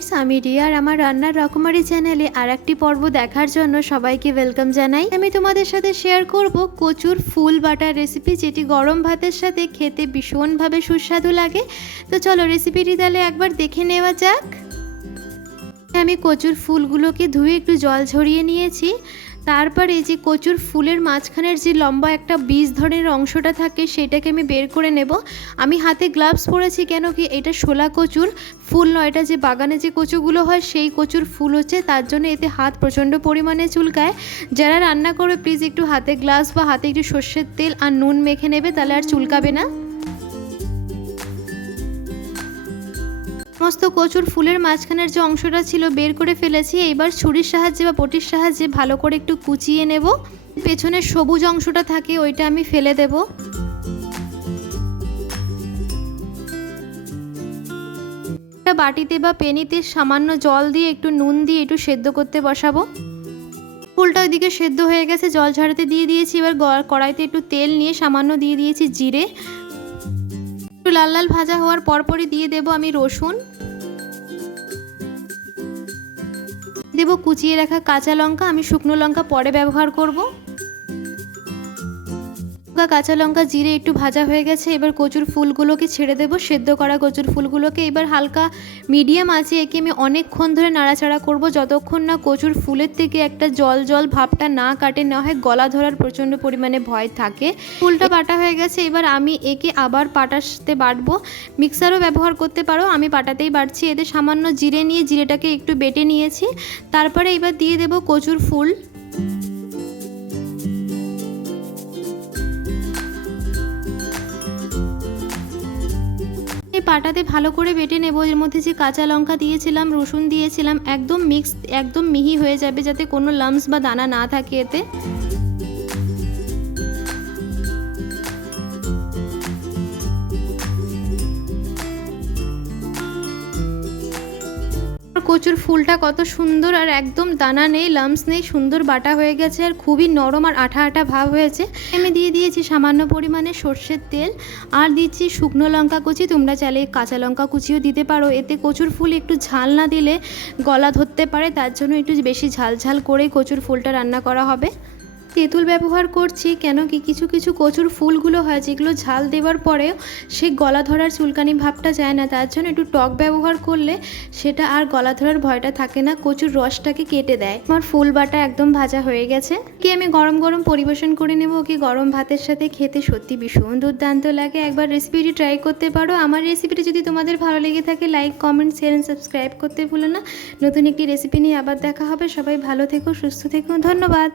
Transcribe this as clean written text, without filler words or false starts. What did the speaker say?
Friends, আমি রিয়া আর আমার রান্নার রকমারি চ্যানেলে আরেকটি পর্ব দেখার জন্য সবাইকে ওয়েলকাম জানাই। আমি তোমাদের সাথে শেয়ার করব কচুর ফুল বাটার রেসিপি, যেটি গরম ভাতের সাথে খেতে ভীষণভাবে সুস্বাদু লাগে। তো চলো রেসিপিটি তাহলে একবার দেখে নেওয়া যাক। আমি কচুর ফুলগুলোকে ধুয়ে একটু জল ঝরিয়ে নিয়েছি। তারপরে যে কচুর ফুলের মাঝখানের যে লম্বা একটা বীজ ধরনের অংশটা থাকে সেটাকে আমি বের করে নেব। আমি হাতে গ্লাভস পরেছি, কেন কি এটা শোলা কচুর ফুল নয়, এটা যে বাগানে যে কচুগুলো হয় সেই কচুর ফুল হচ্ছে, তার জন্য এতে হাত প্রচণ্ড পরিমাণে চুলকায়। যারা রান্না করবে প্লিজ একটু হাতে গ্লাভস বা হাতে একটু সর্ষের তেল আর নুন মেখে নেবে, তাহলে আর চুলকাবে না। সমস্ত কচুর ফুলের মাঝখানের যে অংশটা ছিল বের করে ফেলেছি। এবার ছুরির সাহায্যে বা বটির সাহায্যে ভালো করে একটু কুচিয়ে নেব। পেছনের সবুজ অংশটা থাকে ওইটা আমি ফেলে দেব। বাটিতে বা পেনিতে সামান্য জল দিয়ে একটু নুন দিয়ে একটু সেদ্ধ করতে বসাবো। ফুলটা ওইদিকে সেদ্ধ হয়ে গেছে, জল ঝাড়াতে দিয়ে দিয়েছি। এবার কড়াইতে একটু তেল নিয়ে সামান্য দিয়ে দিয়েছি জিরে। একটু লাল লাল ভাজা হওয়ার পরপরই দিয়ে দেব আমি রসুন, দেব কুচিয়ে রাখা কাঁচা লঙ্কা। আমি শুকনো লঙ্কা পরে ব্যবহার করব। কাঁচা লঙ্কা জিরে একটু ভাজা হয়ে গেছে, এবার কচুর ফুলগুলোকে ছেড়ে দেব। সেদ্ধ করা কচুর ফুলগুলোকে এবার হালকা মিডিয়াম আঁচে একে আমি অনেকক্ষণ ধরে নাড়াচাড়া করব, যতক্ষণ না কচুর ফুলের থেকে একটা জল জল ভাবটা না কাটে, না হয় গলা ধরার প্রচণ্ড পরিমাণে ভয় থাকে। ফুলটা বাটা হয়ে গেছে, এবার আমি একে আবার পাটাতে বাটবো। মিক্সারও ব্যবহার করতে পারো, আমি পাটাতেই বাটছি। এতে সামান্য জিরে নিয়ে জিরেটাকে একটু বেটে নিয়েছি। তারপরে এবার দিয়ে দেব কচুর ফুল। পাটাতে ভালো করে বেটে নেব। এর মধ্যে যে কাঁচা লঙ্কা দিয়েছিলাম, রসুন দিয়েছিলাম, একদম মিক্স, একদম মিহি হয়ে যাবে, যাতে কোনো লাম্পস বা দানা না থাকে এতে। কচুর ফুলটা কত সুন্দর, আর একদম দানা নেই, লাম্পস নেই, সুন্দর বাটা হয়ে গেছে, আর খুবই নরম আর আঠা আঠা ভাব হয়েছে। আমি দিয়ে দিয়েছি সামান্য পরিমাণে সর্ষের তেল, আর দিচ্ছি শুকনো লঙ্কা কুচি। তোমরা চাইলে কাঁচা লঙ্কা কুচিও দিতে পারো। এতে কচুর ফুল একটু ঝাল না দিলে গলা ধরতে পারে, তার জন্য একটু বেশি ঝাল ঝাল করেই কচুর ফুলটা রান্না করা হবে। তেঁতুল ব্যবহার করছি, কেন কি কিছু কিছু কচুর ফুলগুলো হয় যেগুলো ঝাল দেওয়ার পরেও সে গলা ধরার চুলকানি ভাবটা যায় না, তার জন্য একটু টক ব্যবহার করলে সেটা আর গলা ধরার ভয়টা থাকে না, কচুর রসটাকে কেটে দেয়। আমার ফুল বাটা একদম ভাজা হয়ে গেছে, কি আমি গরম গরম পরিবেশন করে নেব। কি গরম ভাতের সাথে খেতে সত্যি ভীষণ দুর্দান্ত লাগে। একবার রেসিপিটি ট্রাই করতে পারো। আমার রেসিপিটি যদি তোমাদের ভালো লেগে থাকে like, comment, share and subscribe করতে ভুলো না। নতুন একটি রেসিপি নিয়ে আবার দেখা হবে। সবাই ভালো থেকো, সুস্থ থেকো, ধন্যবাদ।